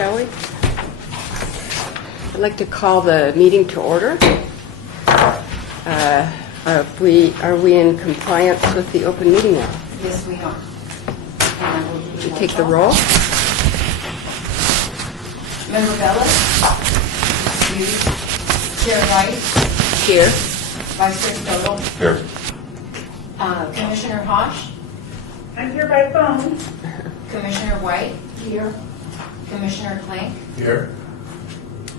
shall we? I'd like to call the meeting to order. Are we in compliance with the open meeting law? Yes, we are. Would you take the roll? Member Bellis? Excused. Chair Wright? Here. Vice Chair Stoll? Here. Commissioner Hosh? I'm here by phone. Commissioner White? Here. Commissioner Plank? Here.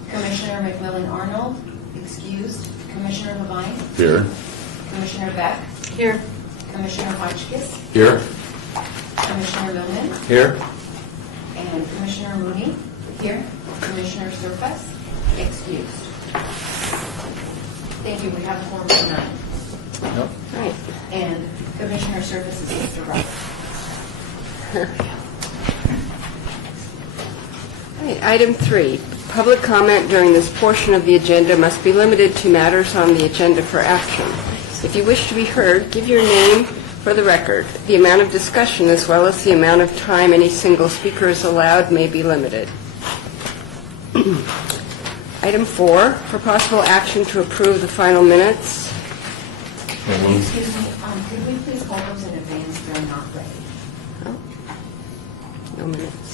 Commissioner McMillan Arnold? Excused. Commissioner Levine? Here. Commissioner Beck? Here. Commissioner Hotchkiss? Here. Commissioner Millman? Here. And Commissioner Mooney? Here. Commissioner Surface? Excused. Thank you. We have a quorum tonight. Yep. Right. And Commissioner Surface is Mr. Ruff. Right. Item 3. Public comment during this portion of the agenda must be limited to matters on the agenda for action. If you wish to be heard, give your name for the record. The amount of discussion as well as the amount of time any single speaker is allowed may be limited. Item 4, for possible action to approve the final minutes. Excuse me, could we please hold those in advance? They're not ready. No minutes.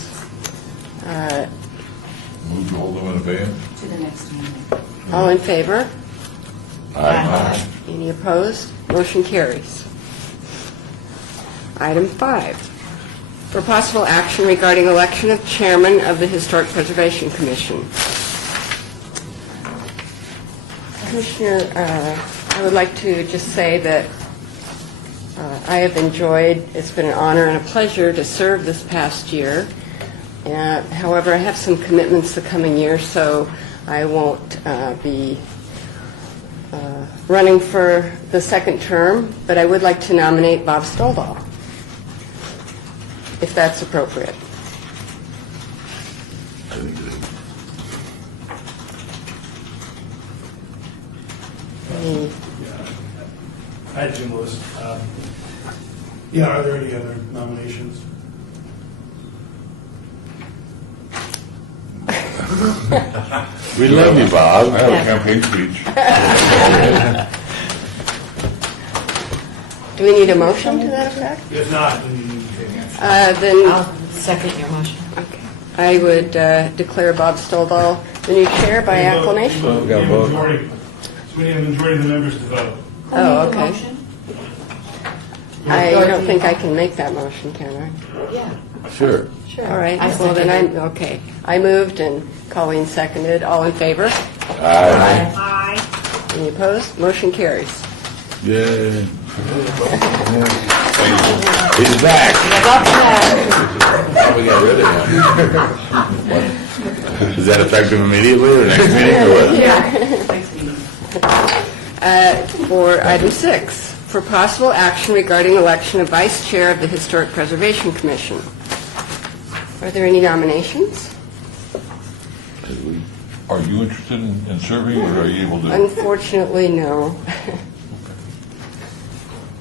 Move to hold them in advance. To the next meeting. All in favor? Aye. Any opposed? Motion carries. Item 5, for possible action regarding election of chairman of the Historic Preservation Commission. Commissioner, I would like to just say that I have enjoyed, it's been an honor and a pleasure to serve this past year. However, I have some commitments the coming year, so I won't be running for the second term, but I would like to nominate Bob Stoldahl, if that's appropriate. Hi, Jim Lewis. Yeah, are there any other nominations? We love you, Bob. I have a campaign speech. Do we need a motion to that effect? If not, then you need to take action. Then I'll second your motion. okay. I would declare Bob Stoldahl the new chair by acclamation. We need a majority. So we need a majority of the members to vote. Oh, Who made the okay. motion? I don't think I can make that motion, can I? Yeah, Sure. sure. All right, I well then second okay. I moved and Colleen seconded. All in favor? Aye. Aye. Any opposed? Motion carries. Yay. He's back. We got rid of him. Is that effective immediately or next meeting or what? For item 6, for possible action regarding election of vice chair of the Historic Preservation Commission. Are there any nominations? Are you interested in serving or are you able to? Unfortunately, no.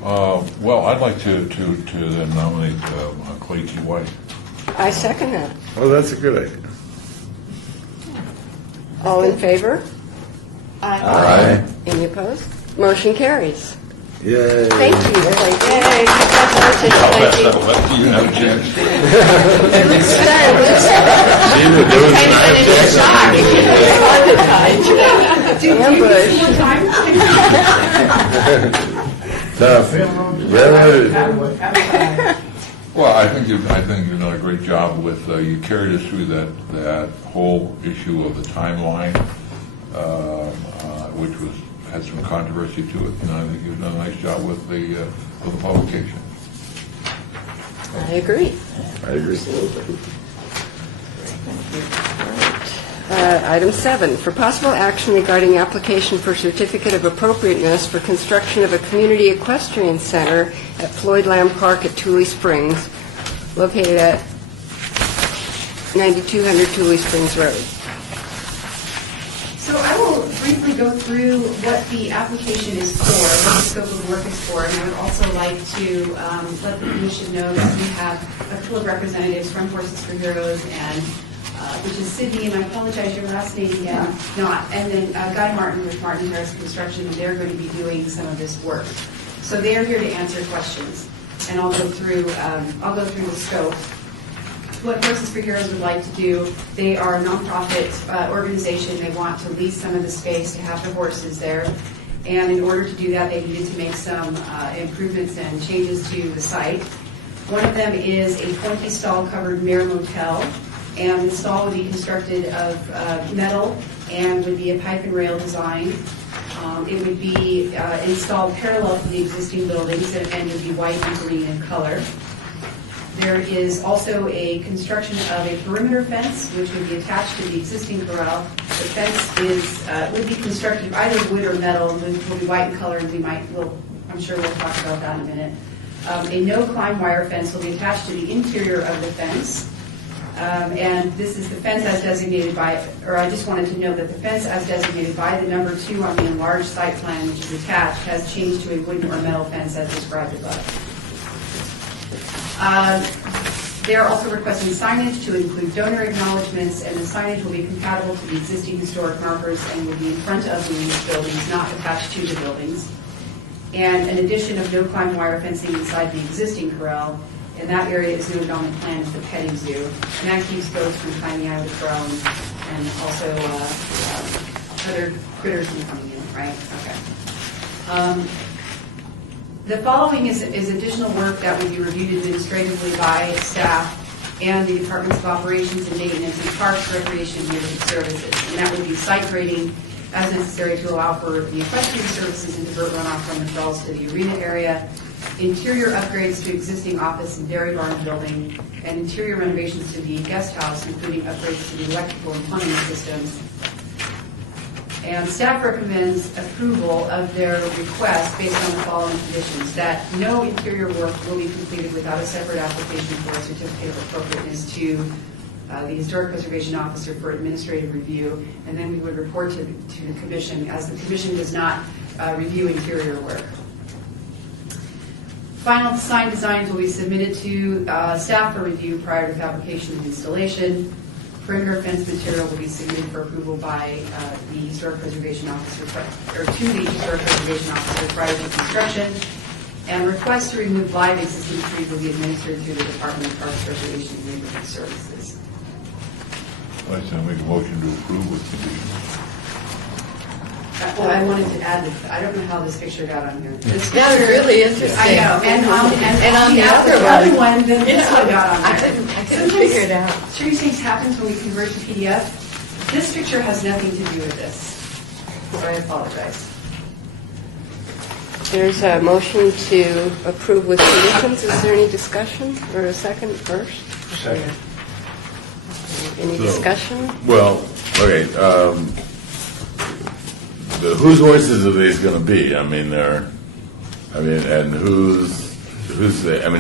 Well, I'd like to then nominate Clay T. White. I second that. Oh, that's a good idea. All in favor? Aye. Any opposed? Motion carries. Yay. Thank you. Thank you. I'll pass Congratulations. that away. You can have a chance. Thank You were doing Tough. Very. Well, I think you've done a great job with, you carried us through that whole issue of the timeline, which had some controversy to it, and I think you've done a nice job with the publication. I agree. I agree. Item 7, for possible action regarding application for certificate of appropriateness for construction of a community equestrian center at Floyd Lamb Park at Tule Springs, located at 9200 Tule Springs Road. So I will briefly go through what the application is for, what the scope of work is for, and I would also like to let the commission know that we have a couple of representatives from Horses for Heroes and which is Sydney, and I apologize, your last name again, not, and then Guy Martin with Martin Harris Construction, and they're going to be doing some of this work. So they are here to answer questions, and I'll go through the scope. What Horses for Heroes would like to do, they are a nonprofit organization. They want to lease some of the space to have the horses there. And in order to do that, they needed to make some improvements and changes to the site. One of them is a 20-stall covered mare motel, and the stall would be constructed of metal and would be a pipe and rail design. It would be installed parallel to the existing buildings and would be white and green in color. There is also a construction of a perimeter fence, which would be attached to the existing corral. The fence would be constructed of either wood or metal, and will be white in color, and I'm sure we'll talk about that in a minute. A no-climb wire fence will be attached to the interior of the fence. And this is the fence as designated by, or I just wanted to note that the fence as designated by the number 2 on the enlarged site plan, which is attached, has changed to a wooden or metal fence as described above. They are also requesting signage to include donor acknowledgments, and the signage will be compatible to the existing historic markers and will be in front of the leased buildings, not attached to the buildings. And an addition of no-climb wire fencing inside the existing corral, and that area is noted on the plan as the petting zoo. And that keeps goats from climbing out of the corral and also other critters from coming in, right? Okay. The following is additional work that would be reviewed administratively by staff and the Departments of Operations and Maintenance and Parks, Recreation, and Neighborhood Services. And that would be site grading as necessary to allow for the equestrian services and divert runoff from the trails to the arena area, interior upgrades to existing office and dairy barn building, and interior renovations to the guest house, including upgrades to the electrical and plumbing systems. And staff recommends approval of their request based on the following conditions: that no interior work will be completed without a separate application for a certificate of appropriateness to the Historic Preservation Officer for administrative review, and then we would report to the Commission, as the Commission does not review interior work. Final design designs will be submitted to staff for review prior to fabrication and installation. Perimeter fence material will be submitted for approval by the Historic Preservation Officer, or to the Historic Preservation Officer prior to construction. And requests to remove live existing trees will be administered through the Department of Parks, Recreation, and Neighborhood Services. I make a motion to approve with conditions. Well, I wanted to add that I don't know how this picture got on here. This That was picture- really interesting. I know, and on the other one, then this one got on I there. couldn't figure it out. Strange things happen when we convert to PDF. This picture has nothing to do with this, so I apologize. There's a motion to approve with conditions. Is there any discussion or a second first? Second. Any So- discussion? Well, okay, whose horses are these gonna be? And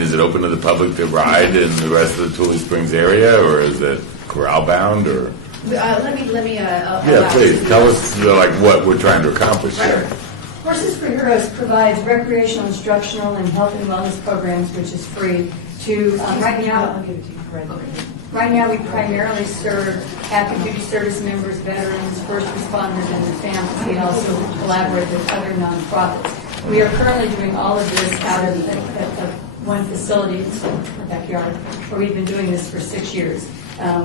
is it open to the public to ride in the rest of the Tule Springs area, or is it corral bound, or? Let me. Yeah, please, tell us, what we're trying to accomplish here. Horses for Heroes provides recreational, instructional, and health and wellness programs, which is free to, right now, we primarily serve active duty service members, veterans, first responders, and their families. We also collaborate with other nonprofits. We are currently doing all of this out of one facility, it's in our backyard, where we've been doing this for 6 years.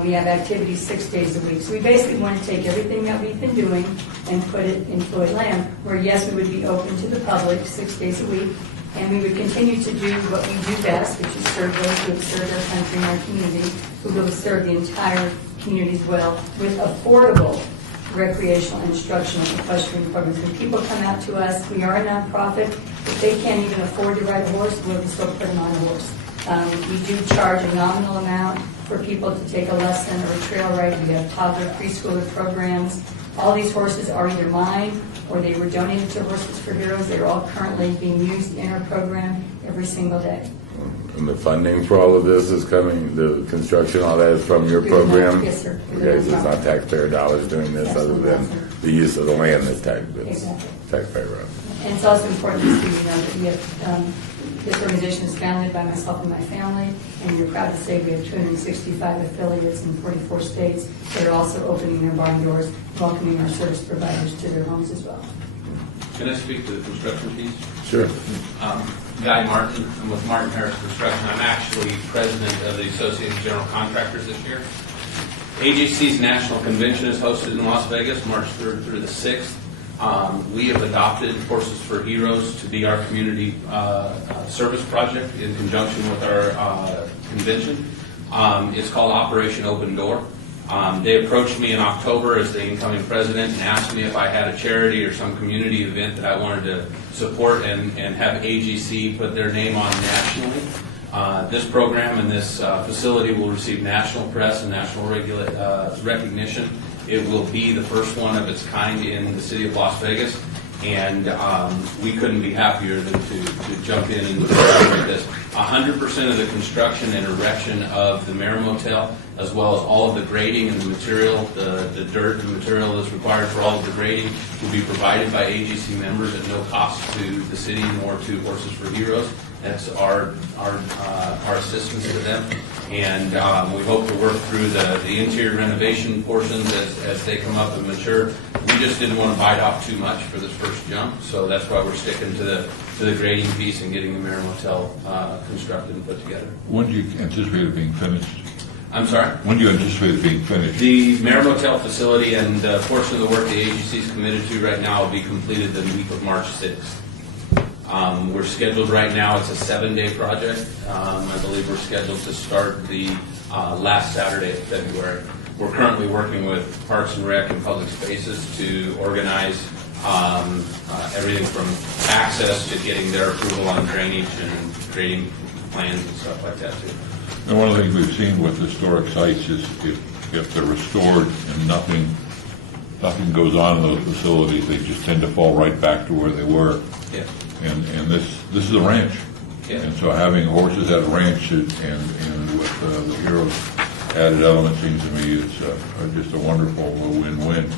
We have activities 6 days a week. So we basically want to take everything that we've been doing and put it in Floyd Land, where yes, we would be open to the public 6 days a week, and we would continue to do what we do best, which is serve those who have served our country and our community, who will serve the entire community as well, with affordable recreational and instructional equestrian programs. When people come out to us, we are a nonprofit. If they can't even afford to ride a horse, we'll still put them on a horse. We do charge a nominal amount for people to take a lesson or a trail ride. We have toddler preschooler programs. All these horses are either mine or they were donated to Horses for Heroes. They're all currently being used in our program every single day. And the funding for all of this is coming, the construction, all that is from your program? Yes, sir. Okay, so it's not taxpayer dollars doing this, other than the use of the land that's Exactly. taxpayer revenue. And it's also important to see, that we have This organization is founded by myself and my family, and we're proud to say we have 265 affiliates in 44 states that are also opening their barn doors, welcoming our service providers to their homes as well. Can I speak to the construction piece? Sure. Guy Martin, I'm with Martin Harris Construction. I'm actually president of the Associated General Contractors this year. AGC's National Convention is hosted in Las Vegas, March 3rd through the 6th. We have adopted Horses for Heroes to be our community service project in conjunction with our convention. It's called Operation Open Door. They approached me in October as the incoming president and asked me if I had a charity or some community event that I wanted to support and have AGC put their name on nationally. This program and this facility will receive national press and national recognition. It will be the first one of its kind in the city of Las Vegas, and we couldn't be happier than to jump in and celebrate this. 100% of the construction and erection of the Mara Motel, as well as all of the grading and the material, the dirt and material that's required for all of the grading, will be provided by AGC members at no cost to the city nor to Horses for Heroes. That's our assistance to them, and we hope to work through the interior renovation portions as they come up and mature. We just didn't want to bite off too much for this first jump, so that's why we're sticking to the grading piece and getting the Mara Motel constructed and put together. When do you anticipate it being finished? I'm sorry? When do you anticipate it being finished? The Mara Motel facility and a portion of the work the agency is committed to right now will be completed the week of March 6th. We're scheduled right now, it's a 7-day project. I believe we're scheduled to start the last Saturday of February. We're currently working with Parks and Rec and Public Spaces to organize everything from access to getting their approval on drainage and creating plans and stuff like that too. And one of the things we've seen with historic sites is if they're restored and nothing goes on in those facilities, they just tend to fall right back to where they were. Yeah. And this is a ranch. Yeah. And so having horses at a ranch and with the Heroes added element seems to me it's just a wonderful win-win.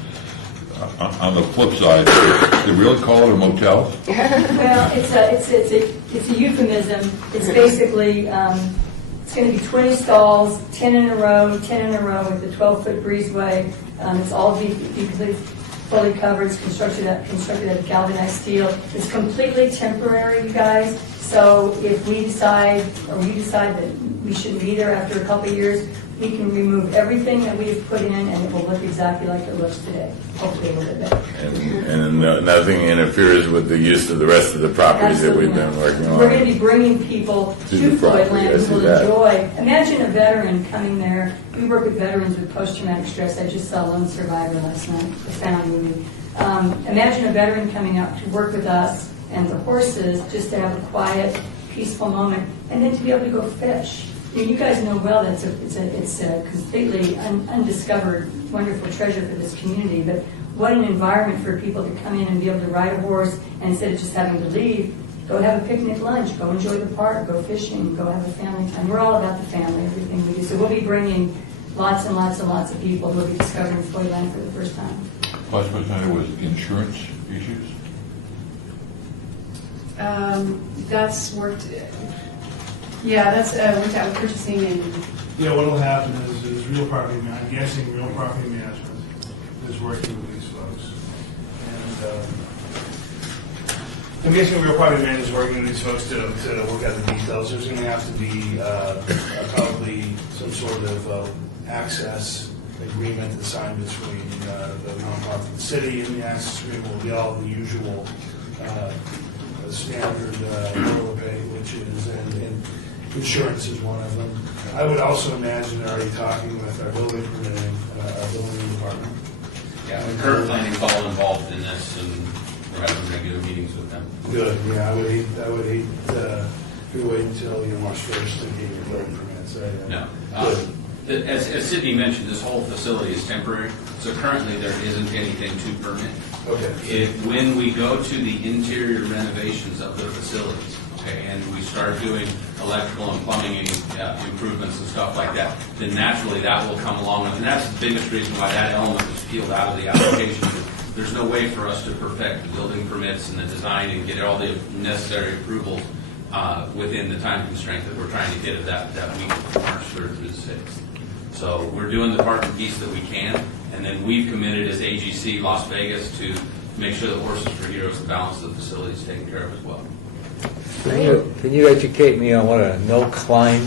On the flip side, they really call it a motel? Well, it's a euphemism. It's basically, it's going to be 20 stalls, 10 in a row with a 12-foot breezeway. It's all be completely fully covered. It's constructed out of galvanized steel. It's completely temporary, you guys. So if we decide, or you decide that we shouldn't be there after a couple of years, we can remove everything that we've put in, and it will look exactly like it looks today. Hopefully a little bit better. And nothing interferes with the use of the rest of the properties that we've been working on. We're going to be bringing people To to the property, Floydland I who see will that. enjoy. Imagine a veteran coming there. We work with veterans with post-traumatic stress. I just saw a lone survivor last night, a found movie. Imagine a veteran coming out to work with us and the horses just to have a quiet, peaceful moment, and then to be able to go fish. You guys know well that it's a completely undiscovered, wonderful treasure for this community, but what an environment for people to come in and be able to ride a horse, and instead of just having to leave, go have a picnic lunch, go enjoy the park, go fishing, go have a family time. We're all about the family, everything we do. So we'll be bringing lots and lots and lots of people who will be discovering Floydland for the first time. Vice President, was insurance issues? That's worked. Yeah, that's worked out with purchasing and. Yeah, what will happen is real property, I'm guessing real property management is working with these folks. And I'm guessing real property management is working with these folks to work out the details. There's going to have to be probably some sort of access agreement that's signed between the nonprofit and the city, and the access agreement will be all the usual standard royal pay, which is, and insurance is one of them. I would also imagine they're already talking with our building permitting, our building department. Yeah, the current planning's all involved in this, and we're having regular meetings with them. Good, yeah, I would hate to wait until March 1st to get your building permits. No. Good. As Sydney mentioned, this whole facility is temporary, so currently there isn't anything to permit. Okay. When we go to the interior renovations of the facilities, okay, and we start doing electrical and plumbing improvements and stuff like that, then naturally that will come along, and that's the biggest reason why that element was peeled out of the application. There's no way for us to perfect the building permits and the design and get all the necessary approvals within the time constraint that we're trying to hit of that week from March 3rd through the 6th. So we're doing the parking piece that we can, and then we've committed as AGC Las Vegas to make sure that Horses for Heroes, the balance of the facility is taken care of as well. Can you educate me on what a no-climb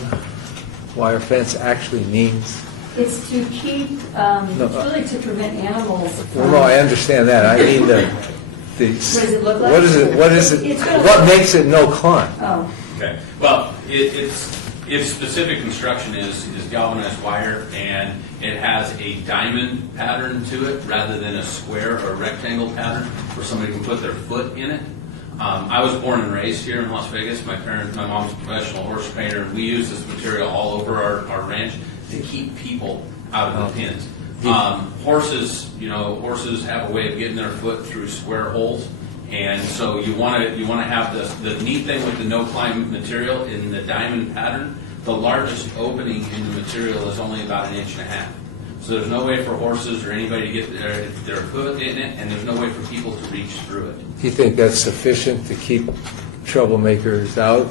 wire fence actually means? It's to keep, it's really to prevent animals from... Well, no, I understand that. I mean the... What does it look like? What is it, It's gonna what look- makes it no climb? Oh, Okay. Well, its specific construction is galvanized wire, and it has a diamond pattern to it rather than a square or rectangle pattern where somebody can put their foot in it. I was born and raised here in Las Vegas. My mom's a professional horse trainer, and we use this material all over our ranch to keep people out of the pins. Horses have a way of getting their foot through square holes, and so you want to have the neat thing with the no climb material in the diamond pattern. The largest opening in the material is only about 1.5 inches. So there's no way for horses or anybody to get their foot in it, and there's no way for people to reach through it. Do you think that's sufficient to keep troublemakers out?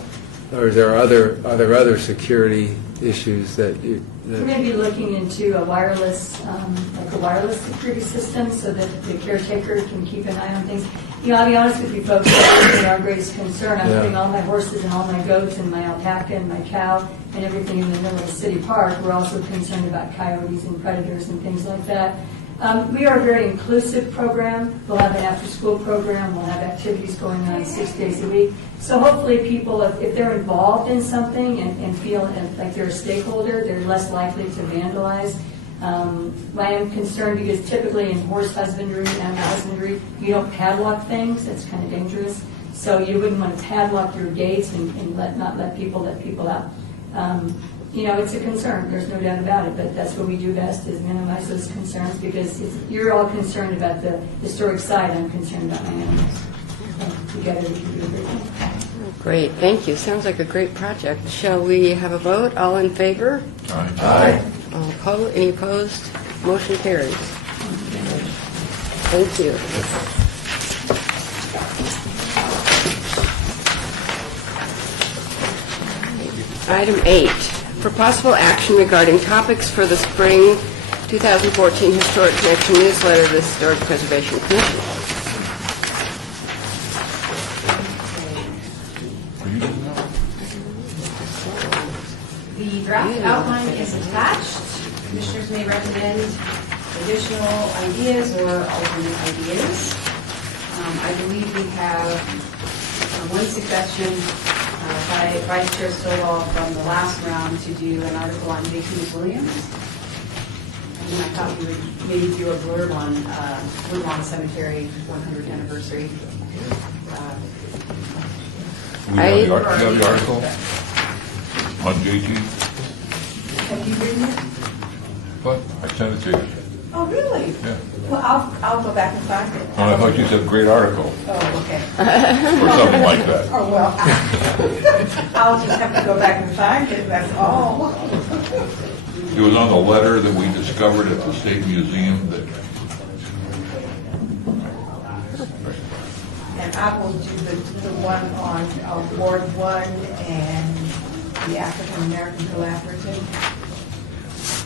Or are there other security issues that you... we're going to be looking into a wireless, like a wireless security system so that the caretaker can keep an eye on things. You know, I'll be honest with you folks, that's our greatest concern. I'm Yeah. putting all my horses and all my goats and my alpaca and my cow and everything in the middle of the city park. We're also concerned about coyotes and predators and things like that. We are a very inclusive program. We'll have an after-school program. We'll have activities going on 6 days a week. So hopefully people, if they're involved in something and feel like they're a stakeholder, they're less likely to vandalize. I am concerned because typically in horse husbandry, animal husbandry, you don't padlock things. That's kind of dangerous. So you wouldn't want to padlock your gates and not let people out. It's a concern. There's no doubt about it. But that's what we do best is minimize those concerns because you're all concerned about the historic site. I'm concerned about my animals. So together we can do a great thing. Great, thank you. Sounds like a great project. Shall we have a vote? All in favor? Aye. All opposed? Any opposed? Motion carries. Thank you. Item 8, for possible action regarding topics for the spring 2014 Historic Connection newsletter of the Historic Preservation Commission. The draft outline is attached. Commissioners may recommend additional ideas or alternate ideas. I believe we have one suggestion by Vice Chair Stovall from the last round to do an article on J.T. Williams. And then I thought we would maybe do a blurb on Woodlawn Cemetery 100th anniversary. We have the article on JT, Have you written it? but I sent it to you. Oh, really? Yeah. Well, I'll go back and find it. Oh, I thought you said great article, Oh, okay. or something like that. Oh, well, I'll just have to go back and find it, that's all. It was on the letter that we discovered at the State Museum that, And I will do the one on Ward 1 and the African American collaborative.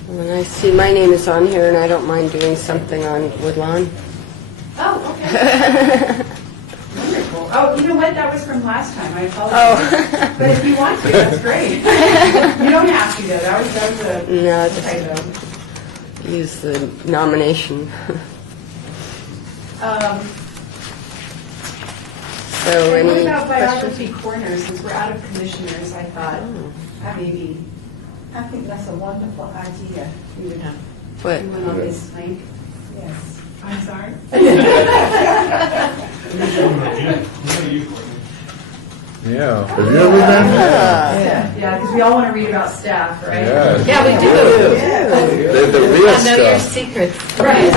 And I see my name is on here, and I don't mind doing something on Woodlawn. Oh, okay. Wonderful. Oh, you know what? That was from last time. I apologize. But if you want to, that's great. You don't have to, though. That was a No, just typo. use the nomination. So And what any about questions? biography corners? Since we're out of commissioners, I thought maybe I think that's a wonderful idea. we would have What? one on this link. Yes. I'm sorry? Yeah. Have you ever been? Yeah, because we all want to read about staff, right? Yeah. Yeah, we do. The real stuff. secrets. Right.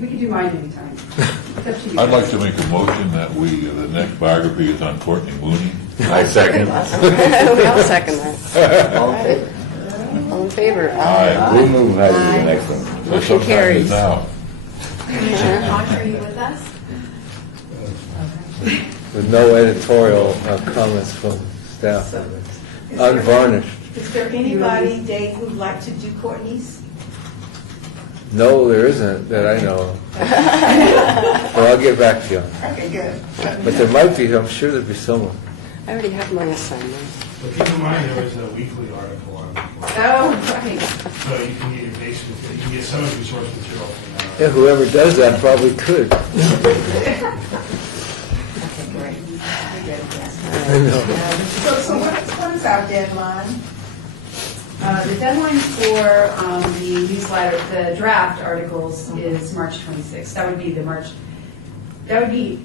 We could do mine anytime. It's up to you. I'd like to make a motion that the next biography is on Courtney Mooney. I second. I'll second that. All in favor? Aye. We'll move ahead to the next one. So Motion sometime carries. now. Commissioner Conch, are you with us? Okay. with no editorial comments from staff. So, Unvarnished. Is there anybody, Dave, who'd like to do Courtney's? No, there isn't that I know of. But I'll get back to you on that. Okay, good. But there might be, I'm sure there'd be someone. I already have my assignment. But keep in mind, there was a weekly article on it. Oh, right. So you can get your base, you can get some of your source material from Yeah, whoever does that probably could. Okay, great. You're good, yes. I know. So what is our deadline? The deadline for the newsletter, the draft articles is March 26th. That would be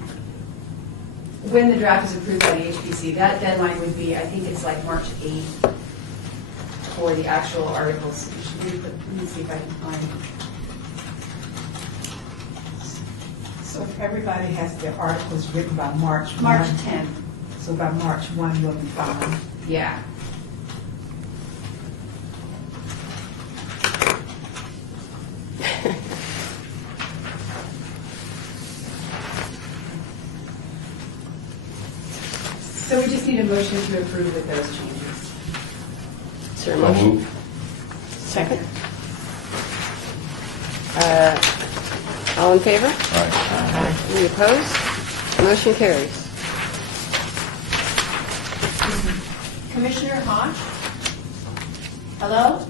when the draft is approved by the HPC. That deadline would be, I think it's like March 8th for the actual articles. Let me see if I can find. So if everybody has their articles written by March 1. March 10th, So by March 1, you'll be fine. yeah. So we just need a motion to approve with those changes. Is there a So motion? moved. Second? All in favor? Aye. Any opposed? Motion carries. Commissioner Hahn? Hello?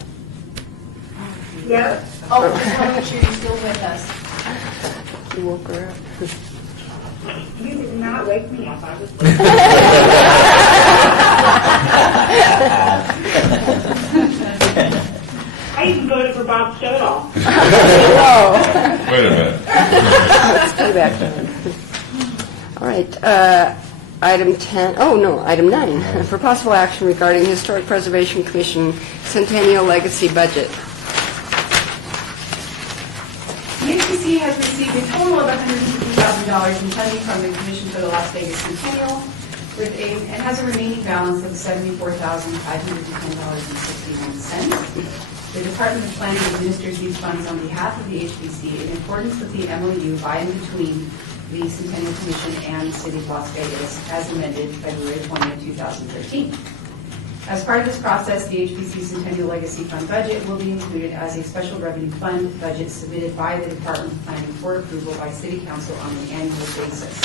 Yes, Oh, just want to make sure you're still with us. You woke her up. you did not wake me up. I was I even voted for Bob Stoddall. Whoa. Wait a minute. Let's do that. All right, item 10, oh no, item 9, for possible action regarding Historic Preservation Commission Centennial Legacy Budget. The HPC has received a total of $150,000 in funding from the Commission for the Las Vegas Centennial, and has a remaining balance of $74,510.61. The Department of Planning administers these funds on behalf of the HPC in accordance with the MOU by and between the Centennial Commission and the City of Las Vegas, as amended February 20, 2013. As part of this process, the HPC Centennial Legacy Fund budget will be included as a special revenue fund budget submitted by the Department of Planning for approval by City Council on an annual basis.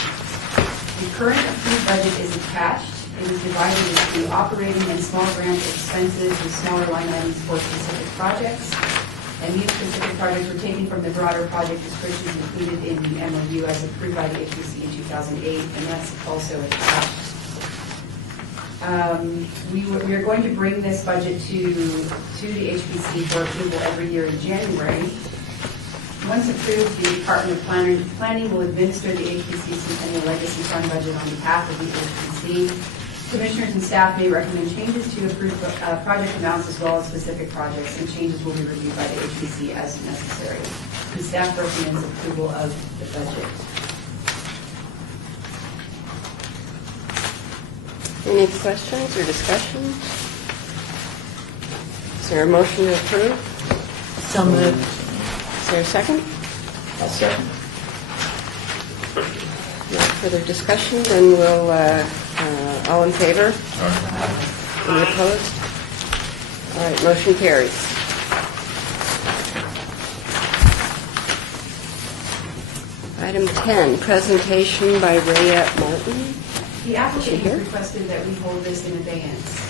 The current approved budget is attached. It is divided into operating and small grant expenses with smaller line items for specific projects. And these specific projects were taken from the broader project descriptions included in the MOU as approved by the HPC in 2008, and that's also attached. We are going to bring this budget to the HPC for approval every year in January. Once approved, the Department of Planning will administer the HPC Centennial Legacy Fund budget on behalf of the HPC. Commissioners and staff may recommend changes to approved project amounts as well as specific projects, and changes will be reviewed by the HPC as necessary. The staff recommends approval of the budget. Any questions or discussion? Is there a motion to approve? So moved. Is there a second? I'll second. No further discussion, then we'll, all in favor? Any opposed? All right, motion carries. Item 10, presentation by Rayette Martin. The applicant Here? has requested that we hold this in abeyance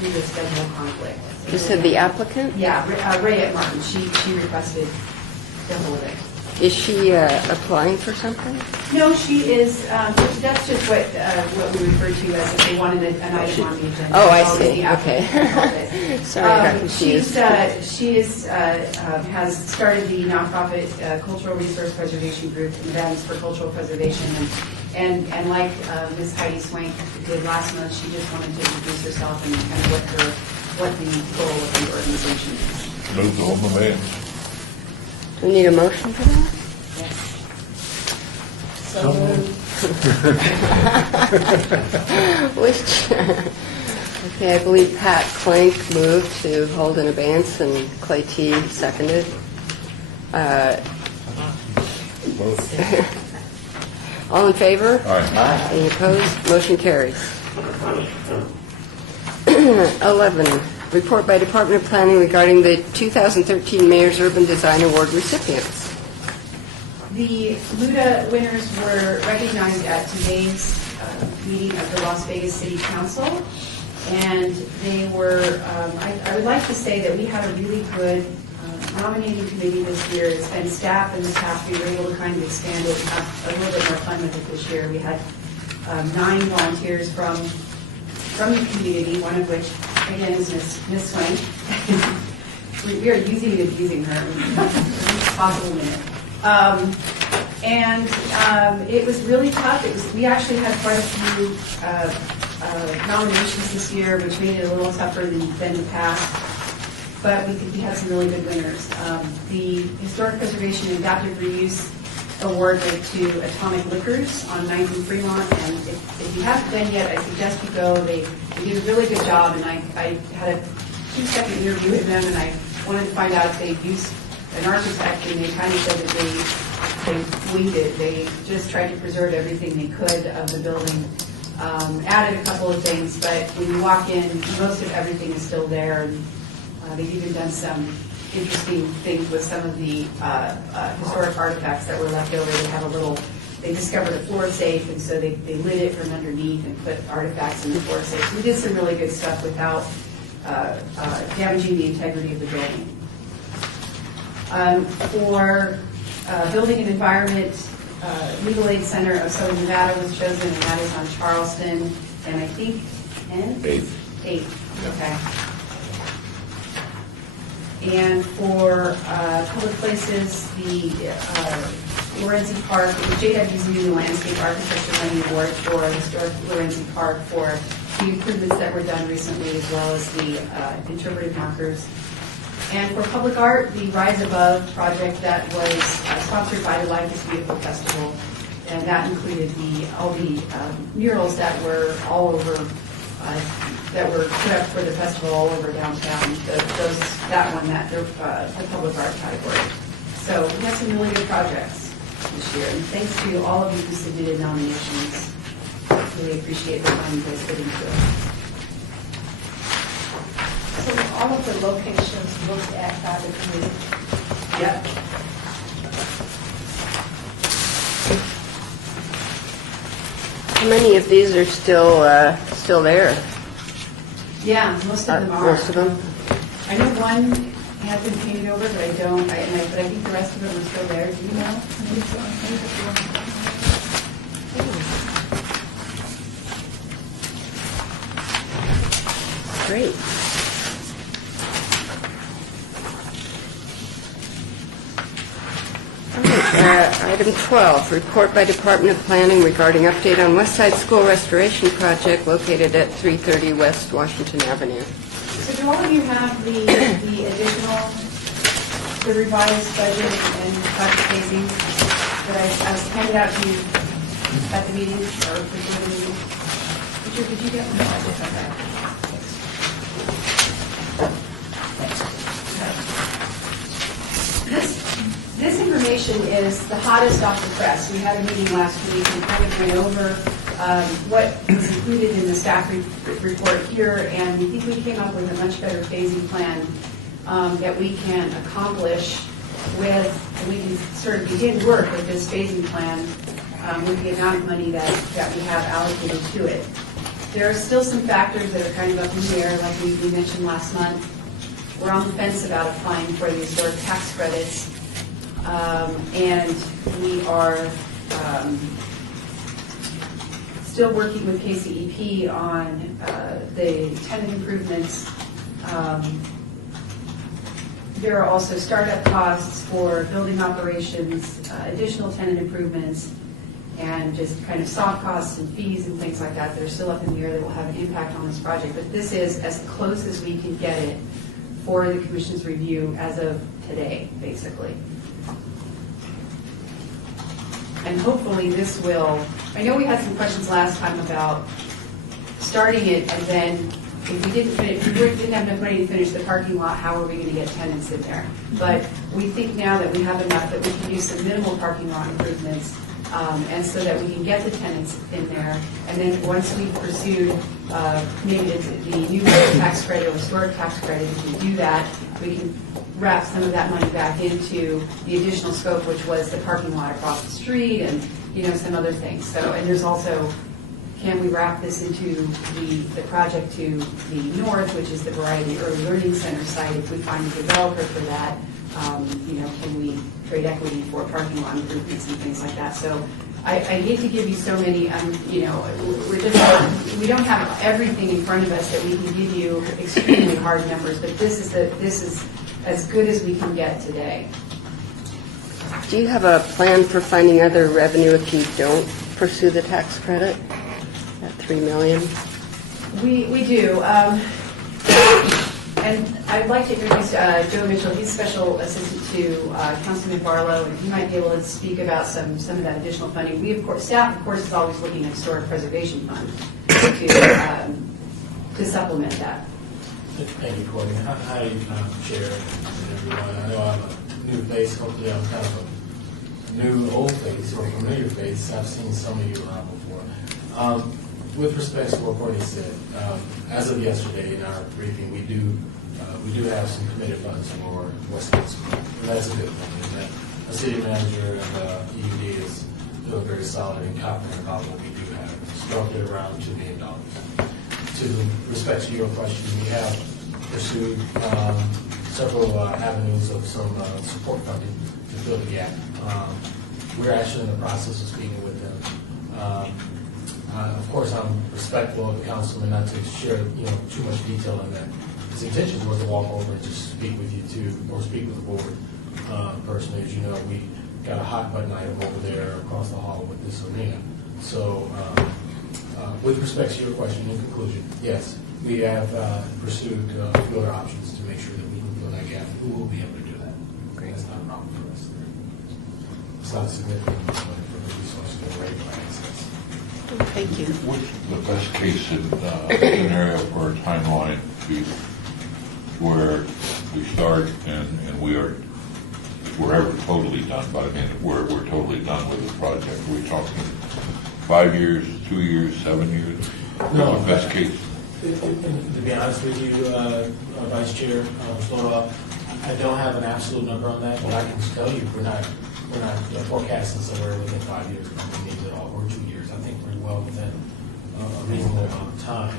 due to schedule conflict. You said the applicant? Yeah, Rayette Martin, she requested to hold it. Is she applying for something? No, she is, that's just what we refer to as if they wanted an item on the agenda. Oh, I It's always see. the applicant. Okay. Sorry, I got confused. She has started the nonprofit Cultural Resource Preservation Group in Events for Cultural Preservation, and like Ms. Heidi Swank did last month, she just wanted to introduce herself and kind of what the goal of the organization is. Move to hold the man. Do we need a motion for that? So moved. Which, okay, I believe Pat Clink moved to hold in abeyance and Clay T. seconded. All in favor? Aye. Any opposed? Motion carries. 11, report by Department of Planning regarding the 2013 Mayor's Urban Design Award recipients. The LUDA winners were recognized at today's meeting of the Las Vegas City Council, and they were, I would like to say that we had a really good nominating committee this year. It's been staff and the staff, we were able to kind of expand it and have a little bit more fun with it this year. We had 9 volunteers from the community, one of which, again, is Miss Swain. We are using and abusing her. Possible minute. It was really tough. We actually had quite a few nominations this year, which made it a little tougher than the past. But we had some really good winners. The Historic Preservation and Adaptive Reuse Award went to Atomic Liquors on 9th and Fremont. And if you haven't been yet, I suggest you go. They did a really good job, and I had a 2-second interview with them, and I wanted to find out if they'd used an architect, and they kind of said that they winged it. They just tried to preserve everything they could of the building. Added a couple of things, but when you walk in, most of everything is still there. And they've even done some interesting things with some of the historic artifacts that were left over. They discovered a floor safe, and so they lit it from underneath and put artifacts in the floor safe. We did some really good stuff without damaging the integrity of the building. For Building and Environment, Legal Aid Center of Southern Nevada was chosen, and that is on Charleston, and I think 8th. Okay. And for public places, the Lorenzi Park, the JW's new landscape architecture money award for historic Lorenzi Park for the improvements that were done recently, as well as the interpretive markers. And for public art, the Rise Above project that was sponsored by the Life is Beautiful Festival, and that included all the murals that were all over, that were put up for the festival all over downtown. The public art category. So we have some really good projects this year, and thanks to all of you who submitted nominations. Really appreciate the time you guys put into it. So all of the locations looked at by the committee. Yep. How many of these are still there? Yeah, most of them are. Most of them? I know one has been painted over, but I think the rest of them are still there. Do you know? Great. All right, item 12, report by Department of Planning regarding update on West Side School restoration project located at 330 West Washington Avenue. So do all of you have the additional, the revised budget and project phasing that I handed out to you at the meeting or before the meeting? Did you get one? This information is the hottest off the press. We had a meeting last week and kind of went over what was included in the staff report here, and we think we came up with a much better phasing plan that we can accomplish with, and we can sort of begin work with this phasing plan with the amount of money that we have allocated to it. There are still some factors that are kind of up in the air, like we mentioned last month. We're on the fence about applying for the historic tax credits, and we are still working with KCEP on the tenant improvements. There are also startup costs for building operations, additional tenant improvements, and just kind of soft costs and fees and things like that that are still up in the air that will have an impact on this project. But this is as close as we can get it for the Commission's review as of today, basically. And hopefully this will, I know we had some questions last time about starting it, and then if we didn't have enough money to finish the parking lot, how are we going to get tenants in there? But we think now that we have enough that we can use some minimal parking lot improvements and so that we can get the tenants in there. And then once we've pursued maybe the new tax credit or historic tax credit, if we do that, we can wrap some of that money back into the additional scope, which was the parking lot across the street and, some other things. So, and there's also, can we wrap this into the project to the north, which is the Variety Early Learning Center site? If we find a developer for that, can we trade equity for parking lot improvements and things like that? So I hate to give you so many, we don't have everything in front of us that we can give you extremely hard numbers, but this is as good as we can get today. Do you have a plan for finding other revenue if you don't pursue the tax credit at $3 million? We do. And I'd like to introduce Joe Mitchell. He's special assistant to Councilman Barlow, and he might be able to speak about some of that additional funding. We, of course, staff, of course, is always looking at historic preservation fund to supplement that. Thank you, Courtney. Hi, Chair and everyone. I know I'm a new face. Hopefully I'm kind of a new old face or a familiar face. I've seen some of you around before. With respect to what Courtney said, as of yesterday in our briefing, we do have some committed funds for Westgate School. And that's a good thing. And that the city manager and EUD is feeling very solid and confident about what we do have. Structured around $2 million. To respect to your question, we have pursued several avenues of some support funding to fill the gap. We're actually in the process of speaking with them. Of course, I'm respectful of the councilman not to share too much detail on that. His intention was to walk over and just speak with you too, or speak with the board personally. As you know, we got a hot button item over there across the hall with this arena. So. With respect to your question, in conclusion, yes, we have pursued a few other options to make sure that we can fill that gap. We will be able to do that. Great. That's not a problem for us. It's not significant for the resource to regular access. Thank you. What's the best case scenario for a timeline be where we start and we're ever totally done by the end? We're totally done with the project. We're talking 5 years, 2 years, 7 years? No. Best case? To be honest with you, Vice Chair Slaughter, I don't have an absolute number on that, but I can tell you we're not forecasting somewhere within 5 years at all, or 2 years. I think we're well within a reasonable amount of time.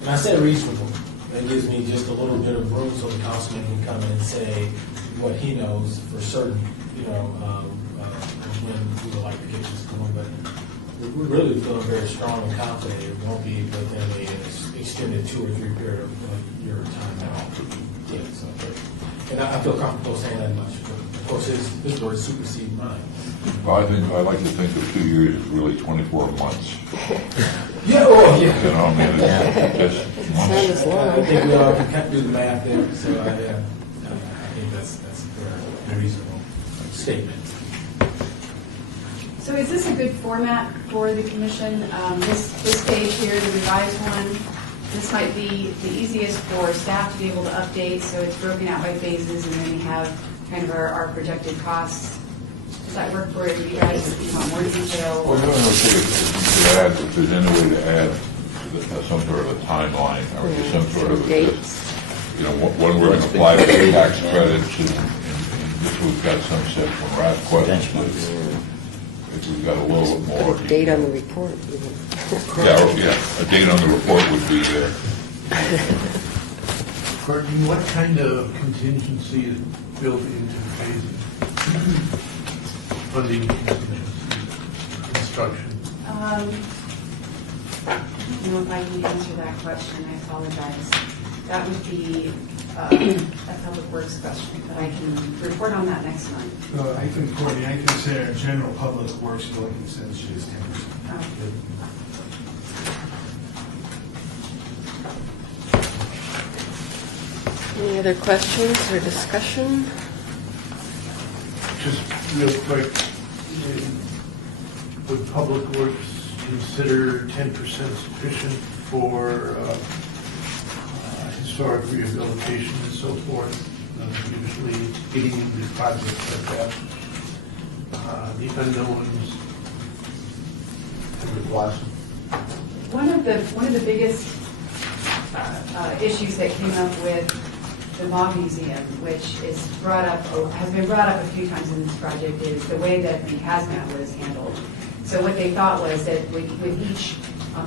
And I said reasonable. That gives me just a little bit of room so the councilman can come in and say what he knows for certain. When we would like to get this going, but we're really feeling very strong and confident it won't be within an extended 2 or 3 period of your time at all. Yeah, so, and I feel comfortable saying that much. But of course, his words supersede mine. Well, I like to think of 2 years as really 24 months. Yeah, oh, yeah. It's just months. I think we all can do the math there, so I think that's a very reasonable statement. So is this a good format for the commission? This page here, the revised one, this might be the easiest for staff to be able to update, so it's broken out by phases, and then we have kind of our projected costs. Does that work for you guys if you want more detail? Well, no, if there's any way to add some sort of a timeline or just some sort of dates. When we're going to apply for the tax credits, and this we've got some set when we're at questions. If we've got a little bit more. A date on the report. Yeah, a date on the report would be there. Courtney, what kind of contingency is built into the phasing? Funding contingency, construction? I don't know if I can answer that question. I apologize. That would be a public works question, but I can report on that next month. Courtney, I can say our general public works building expenditure is 10%. Any other questions or discussion? Just real quick, would Public Works consider 10% sufficient for historic rehabilitation and so forth? Usually getting into projects like that. The unknowns One of the biggest issues that came up with the Mob Museum, which is has been brought up a few times in this project, is the way that the hazmat was handled. So what they thought was that with each,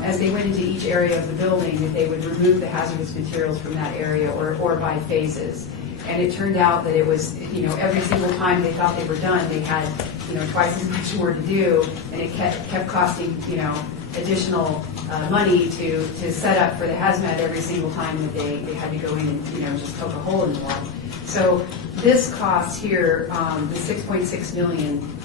as they went into each area of the building, that they would remove the hazardous materials from that area or by phases. And it turned out that it was, every single time they thought they were done, they had, twice as much more to do, and it kept costing, additional money to set up for the hazmat every single time that they had to go in and, just poke a hole in the wall. So this cost here, the $6.6 million,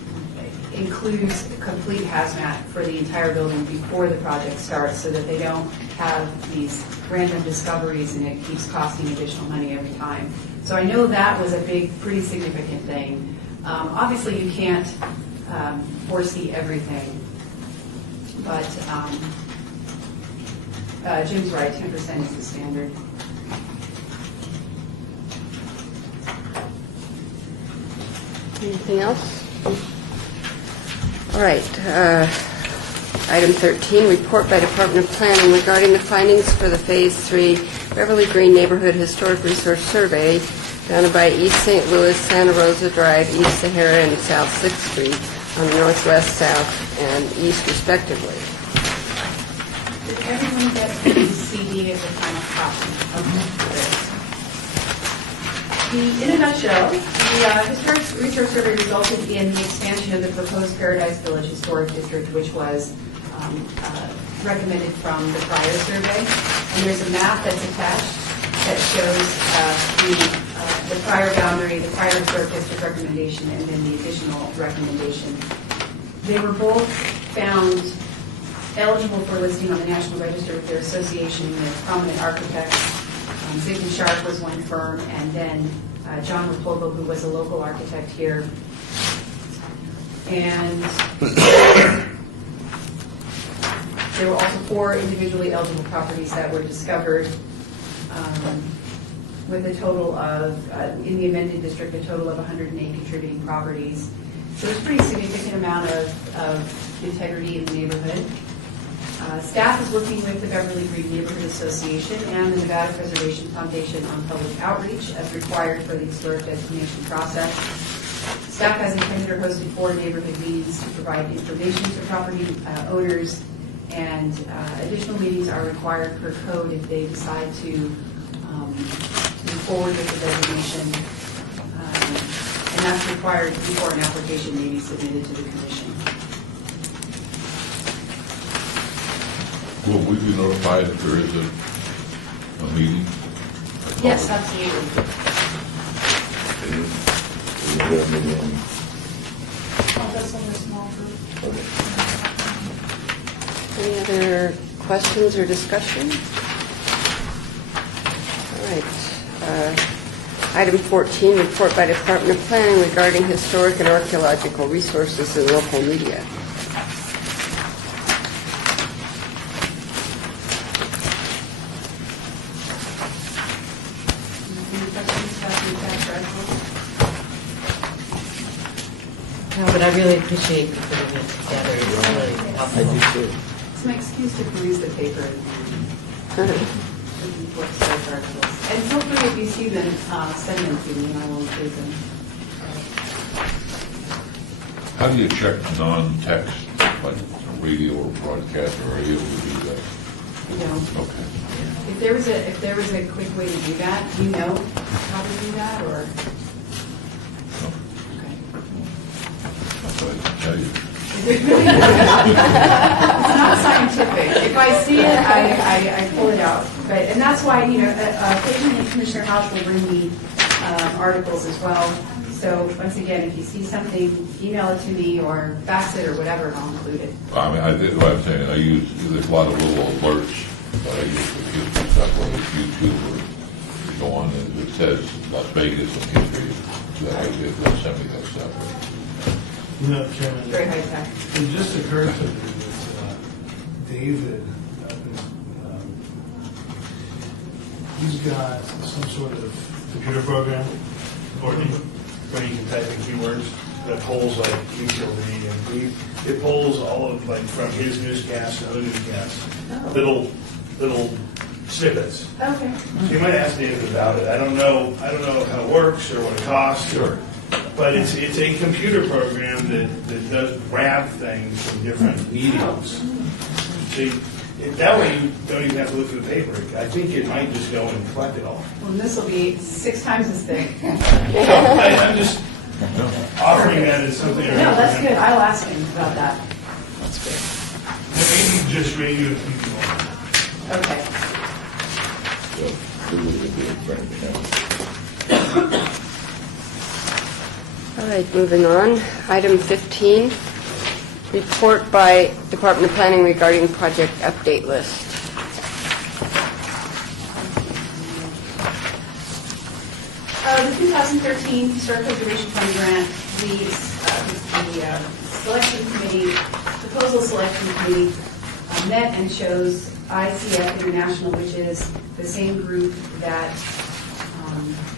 includes complete hazmat for the entire building before the project starts, so that they don't have these random discoveries and it keeps costing additional money every time. So I know that was a pretty significant thing. Obviously, you can't foresee everything, but Jim's right, 10% is the standard. Anything else? All right. Item 13, report by Department of Planning regarding the findings for the Phase 3 Beverly Green Neighborhood Historic Resource Survey done by East St. Louis, Santa Rosa Drive, East Sahara, and South 6th Street on the northwest, south, and east respectively. Did everyone get the CD as a final copy of this? In a nutshell, the Historic Research Survey resulted in the expansion of the proposed Paradise Village Historic District, which was recommended from the prior survey. And there's a map that's attached that shows the prior boundary, the prior historic district recommendation, and then the additional recommendation. They were both found eligible for listing on the National Register with their association with prominent architects. Zig & Sharp was one firm, and then John Raplogo, who was a local architect here. And there were also 4 individually eligible properties that were discovered, with a total of, in the amended district, a total of 108 contributing properties. So there's a pretty significant amount of integrity in the neighborhood. Staff is working with the Beverly Green Neighborhood Association and the Nevada Preservation Foundation on public outreach as required for the historic designation process. Staff has attended or hosted 4 neighborhood meetings to provide information to property owners, and additional meetings are required per code if they decide to move forward with the designation. And that's required before an application may be submitted to the commission. Will we be notified if there is a meeting? Yes, absolutely. Oh, that's only a small group. Any other questions or discussion? All right. Item 14, report by Department of Planning regarding historic and archaeological resources in local media. No, but I really appreciate you putting it together. It's really helpful. I do too. It's an excuse to peruse the paper and look at those articles. And feel free, if you see them, send them to me and I will include them. How do you check non-text, like radio or broadcast, or are you able to do that? No. Okay. If there was a quick way to do that, do you know how to do that, or? Okay. That's what I can tell you. It's not scientific. If I see it, I pull it out. And that's why, occasionally Commissioner House will bring me articles as well. So once again, if you see something, email it to me or fax it or whatever, and I'll include it. I mean, what I'm saying, I use, there's a lot of little alerts that I use for kids and stuff, whether it's YouTube or you go on and it says Las Vegas and history, they'll send me that stuff. Chairman, Very high tech. it just occurred to me that David, he's got some sort of computer program, Or where you can type in keywords. that pulls like utility and it pulls all of like from his newscast to other newscasts, little snippets. Okay. So you might ask David about it. I don't know how it works or what it costs. Sure. But it's a computer program that does grab things from different mediums. See, that way you don't even have to look through the paper. I think it might just go and collect it all. Well, this will be 6 times as thick. I'm just offering that as something. No, that's good. I'll ask him about that. Maybe just radio a few more. Okay. All right, moving on. Item 15, report by Department of Planning regarding project update list. The 2013 Historic Preservation Fund grant, the selection committee, proposal selection committee met and chose ICF International, which is the same group that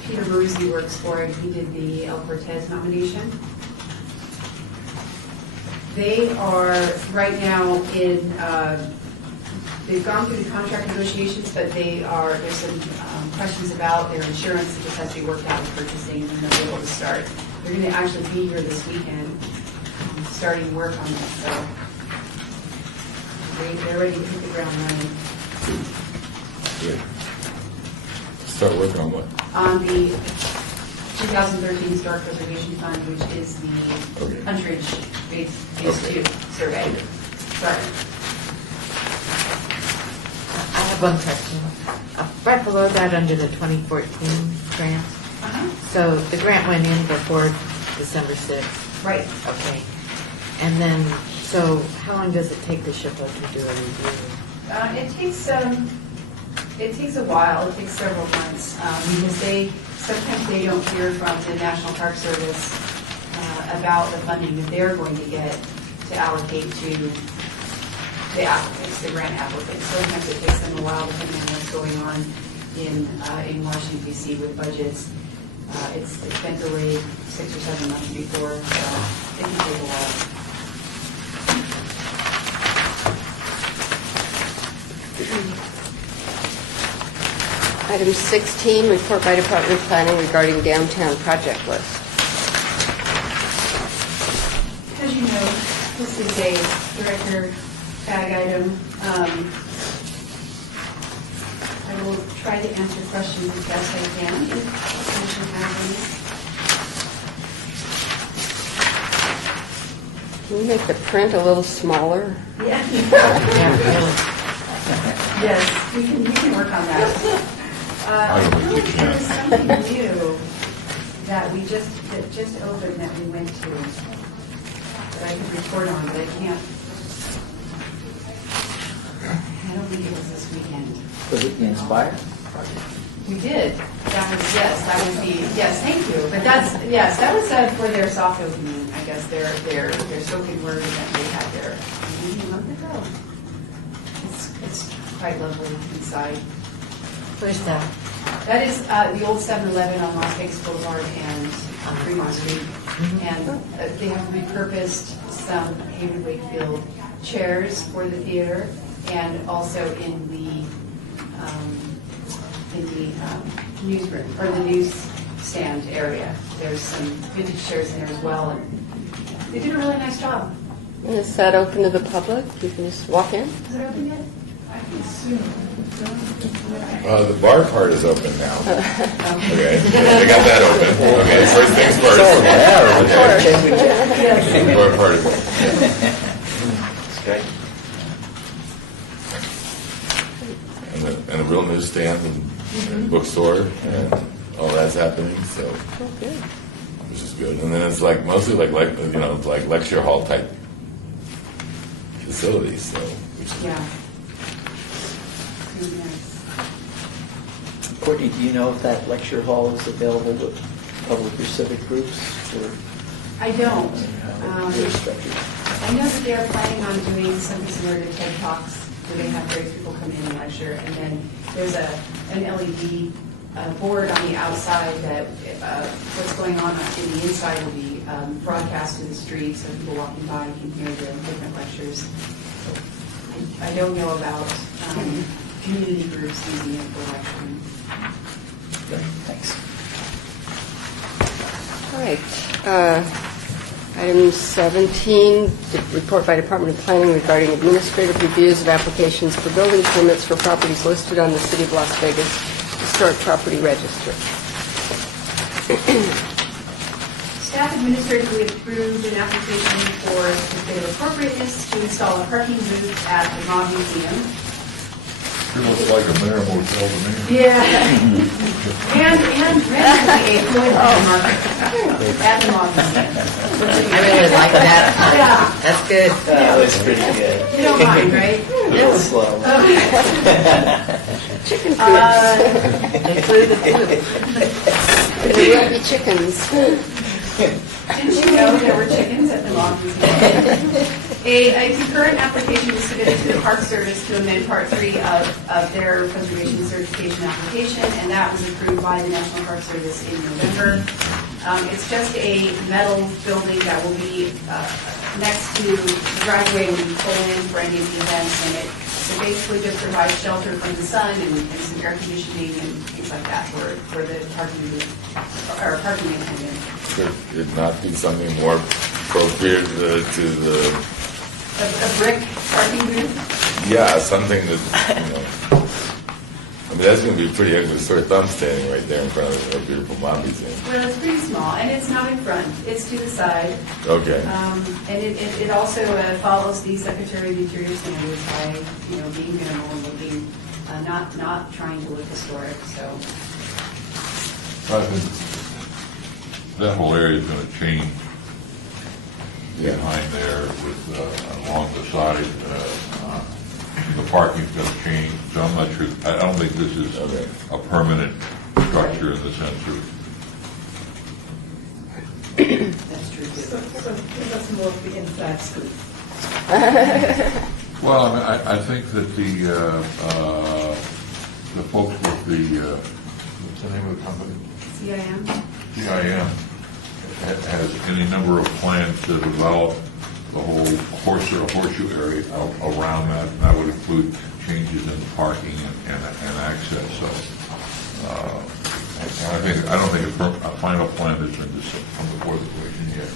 Peter Maruzzi works for, and he did the El Cortez nomination. They are right now in, they've gone through the contract negotiations, but there's some questions about their insurance that just has to be worked out in purchasing, and they'll be able to start. They're going to actually be here this weekend, starting work on this, so they're ready to hit the ground running. Good. Start working on what? On the 2013 Historic Preservation Fund, which is the Huntridge Phase 2 survey. Sorry. I have one question. Right below that, under the 2014 grant. So the grant went in before December 6th. Right. Okay. And then, so how long does it take the SHPO to do a review? It takes a while. It takes several months because sometimes they don't hear from the National Park Service about the funding that they're going to get to allocate to the applicants, the grant applicants. Sometimes it takes them a while depending on what's going on in Washington, D.C. with budgets. It's been delayed 6 or 7 months before, so it can take a while. Item 16, report by Department of Planning regarding downtown project list. As you know, this is a director bag item. I will try to answer questions as best I can if you have any. Can you make the print a little smaller? Yeah. Yes, we can work on that. There was something new that just opened that we went to that I could report on, but I can't. I don't think it was this weekend. Was it the Inspire? We did. Yes, thank you. But that was for their soft opening, I guess, their spoken word event they had there a month ago. It's quite lovely inside. Where's that? That is the old 7-Eleven on Las Vegas Boulevard and on Fremont Street. And they have repurposed some Hayward Wakefield chairs for the theater, and also in the newsroom or the newsstand area. There's some vintage chairs in there as well, and they did a really nice job. Is that open to the public? You can just walk in? Is it open yet? I can assume. The bar part is open now. Okay, they got that open. Okay, first things first. The bar part is open. And a real newsstand and bookstore and all that's happening, so which is good. And then it's like mostly like lecture hall type facilities, so which is Really nice. Courtney, do you know if that lecture hall is available to public or civic groups? Or I don't. they're structured? I know that they're planning on doing something similar to TED Talks, where they have great people come in and lecture, and then there's an LED board on the outside that what's going on in the inside will be broadcast to the street so people walking by can hear the different lectures. I don't know about community groups using it for lecturing. Thanks. All right. Item 17, the report by Department of Planning regarding administrative reviews of applications for building permits for properties listed on the City of Las Vegas Historic Property Register. Staff administratively approved an application for certificate of appropriateness to install a parking booth at the Mob Museum. It looks like a mayor motel to me. Yeah. And randomly a Floyd market at the Mob Museum. I really like that. Yeah. That's good. That was pretty good. You don't mind, right? It was slow. Chicken They flew the food. There will be chickens. Didn't you know there were chickens at the Mob Museum? A concurrent application was submitted to the Park Service to amend Part 3 of their preservation certification application, and that was approved by the National Park Service in November. It's just a metal building that will be next to the driveway when you pull in for any of the events, and it basically just provides shelter from the sun and some air conditioning and things like that for the parking attendant. Could it not be something more appropriate to the, A brick parking booth? yeah, something that, I mean, that's going to be pretty ugly, sore thumb standing right there in front of a beautiful Mob Museum. Well, it's pretty small, and it's not in front, it's to the side. Okay. And it also follows the Secretary of the Interior standards by, being minimal and looking, not trying to look historic, so. I think that whole area is going to change behind there with, along the side. The parking's going to change, so I'm not sure, I don't think this is a permanent structure in the sense of. That's true, too. So give us more of the inside scoop. Well, I think that the folks with the, what's the name of the company? CIM? CIM has any number of plans to develop the whole horseshoe area around that, and that would include changes in parking and access. So, I don't think a final plan has been come before the commission yet.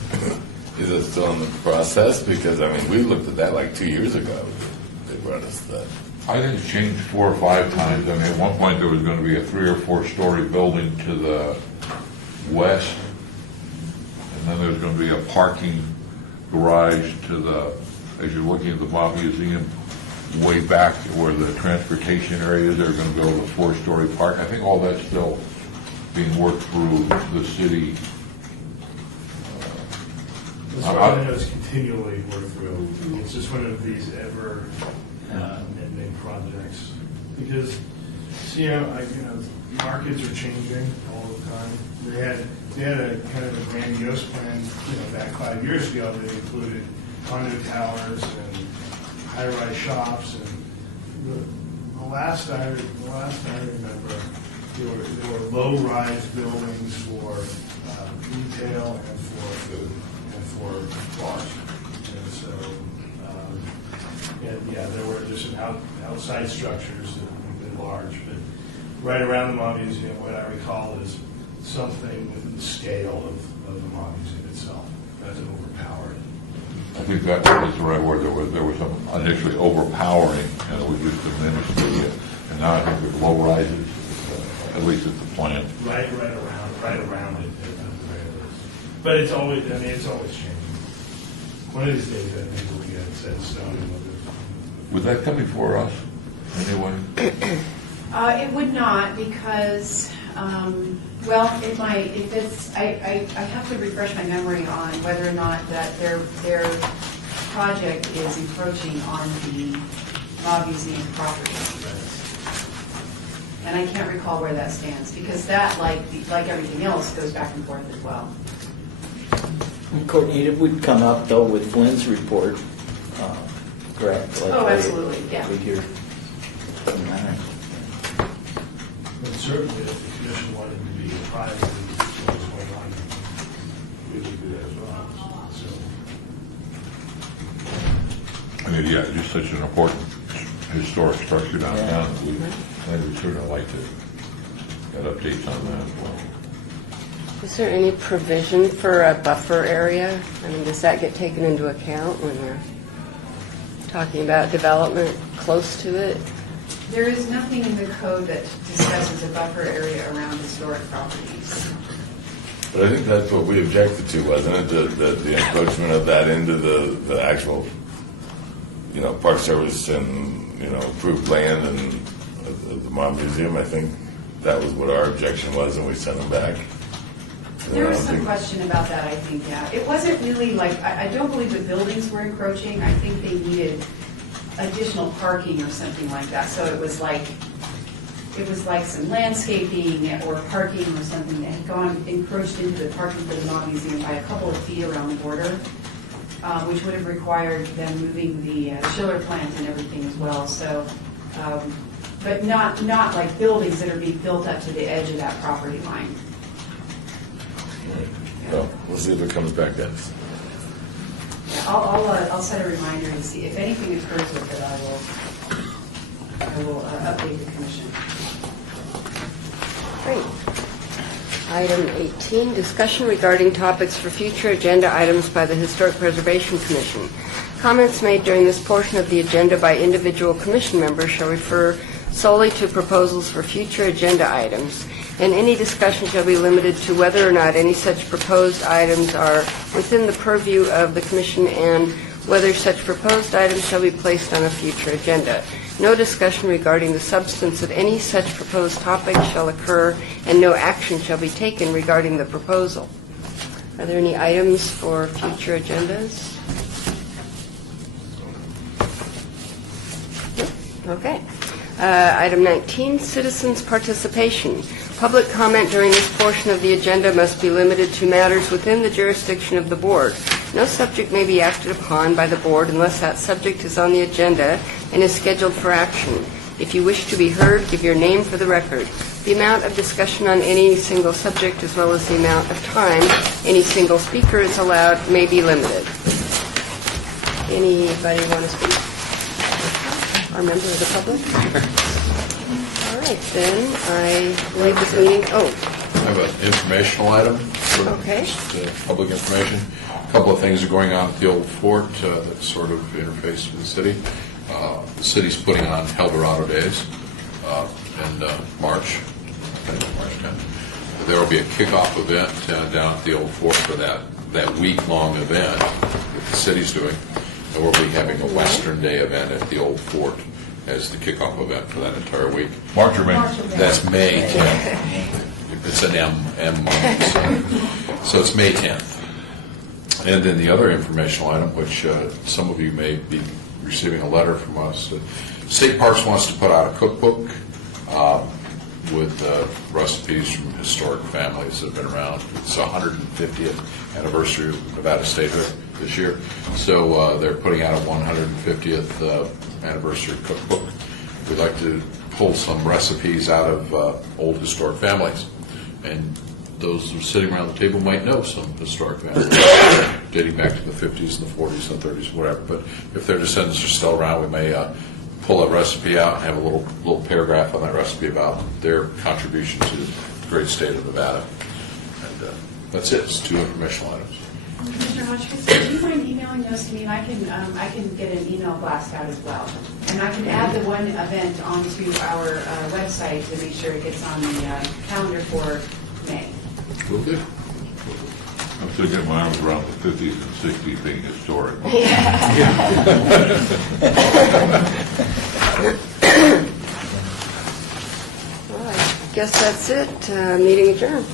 Is it still in the process? Because, I mean, we looked at that like 2 years ago. They brought us that. I think it's changed 4 or 5 times. I mean, at one point there was going to be a 3 or 4 story building to the west, and then there's going to be a parking garage to the, as you're looking at the Mob Museum, way back where the transportation area is. They're going to go to the 4-story park. I think all that's still being worked through the city. That's what I know is continually worked through. It's just one of these ever ending projects. Because, markets are changing all the time. They had a kind of a grandiose plan, back 5 years ago that included condo towers and high-rise shops. And the last I remember, there were low-rise buildings for retail and for food and for bars. And so, there's some outside structures that have been large, but right around the Mob Museum, what I recall is something within the scale of the Mob Museum itself. Doesn't overpower it. I think that was the right word. There was some initially overpowering, and it was just diminished. And now I think with low rises, at least it's a plan. Right around it. At the very least. But it's always changing. One of these days, I think we'll get it set in stone. Was that coming for us anyway? It would not because, it might. If it's, I have to refresh my memory on whether or not that their project is encroaching on the Mob Museum property. And I can't recall where that stands because that, like everything else, goes back and forth as well. Courtney, it would come up though with Flynn's report, correct? Oh, absolutely, yeah. We hear. But certainly, if the commission wanted to be apprised of what was going on, we would do that as well. Yeah, just such an important historic structure downtown. We'd certainly like to get updates on that as well. Is there any provision for a buffer area? I mean, does that get taken into account when we're talking about development close to it? There is nothing in the code that discusses a buffer area around historic properties. But I think that's what we objected to, wasn't it? The encroachment of that into the actual, Park Service and, approved land and the Mob Museum. I think that was what our objection was, and we sent them back. There was some question about that, I think, yeah. It wasn't really like, I don't believe the buildings were encroaching. I think they needed additional parking or something like that. So it was like some landscaping or parking or something that had encroached into the parking for the Mob Museum by a couple of feet around the border, which would have required them moving the chiller plant and everything as well. So, but not like buildings that are being built up to the edge of that property line. Well, we'll see if it comes back then. Yeah, I'll set a reminder to see if anything occurs with it. I will update the commission. Great. Item 18, discussion regarding topics for future agenda items by the Historic Preservation Commission. Comments made during this portion of the agenda by individual commission members shall refer solely to proposals for future agenda items, and any discussion shall be limited to whether or not any such proposed items are within the purview of the commission and whether such proposed items shall be placed on a future agenda. No discussion regarding the substance of any such proposed topic shall occur, and no action shall be taken regarding the proposal. Are there any items for future agendas? No? Okay. Item 19, citizens' participation. Public comment during this portion of the agenda must be limited to matters within the jurisdiction of the board. No subject may be acted upon by the board unless that subject is on the agenda and is scheduled for action. If you wish to be heard, give your name for the record. The amount of discussion on any single subject, as well as the amount of time any single speaker is allowed, may be limited. Anybody want to speak? Or member of the public? All right, then, I believe this meeting, I have an informational item for Okay. just, public information. A couple of things are going on at the old fort that sort of interface with the city. The city's putting on Eldorado Days in March, I think March 10th. There will be a kickoff event down at the old fort for that week-long event that the city's doing. And we'll be having a Western Day event at the old fort as the kickoff event for that entire week. March or May? That's May 10th. It's an M month, so it's May 10th. And then the other informational item, which some of you may be receiving a letter from us, State Parks wants to put out a cookbook with recipes from historic families that have been around. It's the 150th anniversary of Nevada statehood this year, so they're putting out a 150th anniversary cookbook. We'd like to pull some recipes out of old historic families, and those who are sitting around the table might know some historic families dating back to the 50s and the 40s and 30s, whatever. But if their descendants are still around, we may pull a recipe out and have a little paragraph on that recipe about their contribution to the great state of Nevada. And that's it. It's 2 informational items. Mr. Hotchkiss, do you mind emailing those to me? And I can get an email blast out as well. And I can add the one event onto our website to make sure it gets on the calendar for May. Will do. I'm still getting my arms around the 50s and 60s being historic. Well, I guess that's it. Meeting adjourned.